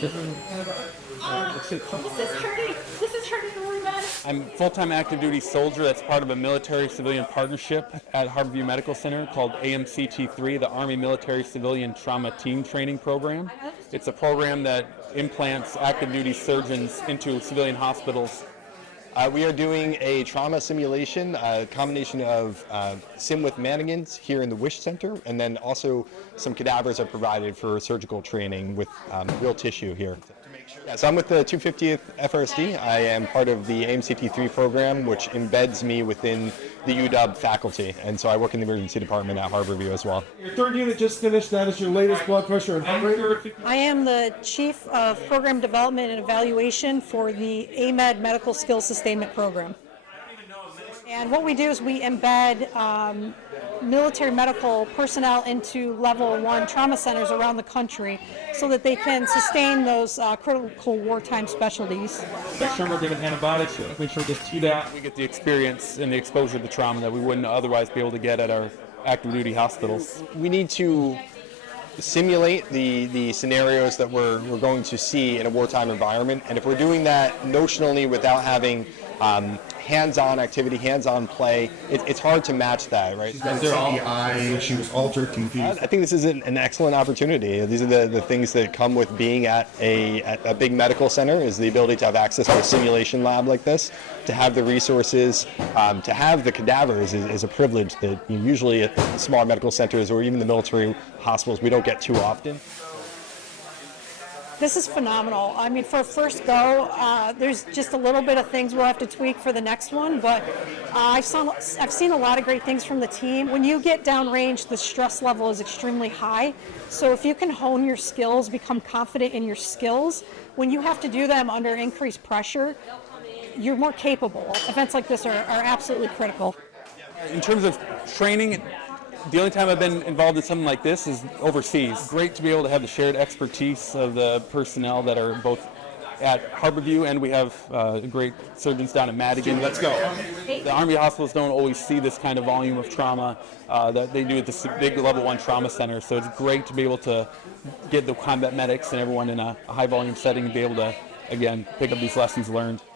This is turning really bad. I'm a full-time active duty soldier that's part of a military-civilian partnership at Harborview Medical Center called AMCT3, the Army Military Civilian Trauma Team Training Program. It's a program that implants active duty surgeons into civilian hospitals. We are doing a trauma simulation, a combination of sim with mannequins here in the WISH Center, and then also some cadavers are provided for surgical training with real tissue here. So I'm with the 250th FSRD. I am part of the AMCT3 program, which embeds me within the UW faculty, and so I work in the emergency department at Harborview as well. Your third unit just finished. That is your latest blood pressure and heart rate. I am the Chief of Program Development and Evaluation for the AMED Medical Skills Sustainment Program. And what we do is we embed military medical personnel into level 1 trauma centers around the country so that they can sustain those critical wartime specialties. Make sure we're giving antibiotics. Make sure just do that. We get the experience and the exposure to trauma that we wouldn't otherwise be able to get at our active duty hospitals. We need to simulate the scenarios that we're going to see in a wartime environment, and if we're doing that notionally without having hands-on activity, hands-on play, it's hard to match that, right? She was altered, confused. I think this is an excellent opportunity. These are the things that come with being at a big medical center, is the ability to have access to a simulation lab like this, to have the resources, to have the cadavers is a privilege that usually at smaller medical centers or even the military hospitals we don't get too often. This is phenomenal. I mean, for a first go, there's just a little bit of things we'll have to tweak for the next one, but I've seen a lot of great things from the team. When you get downrange, the stress level is extremely high. So if you can hone your skills, become confident in your skills, when you have to do them under increased pressure, you're more capable. Events like this are absolutely critical. In terms of training, the only time I've been involved in something like this is overseas. Great to be able to have the shared expertise of the personnel that are both at Harborview, and we have great surgeons down at Madigan. Let's go. The Army hospitals don't always see this kind of volume of trauma that they do at this big level 1 trauma center, so it's great to be able to get the combat medics and everyone in a high volume setting and be able to, again, pick up these lessons learned.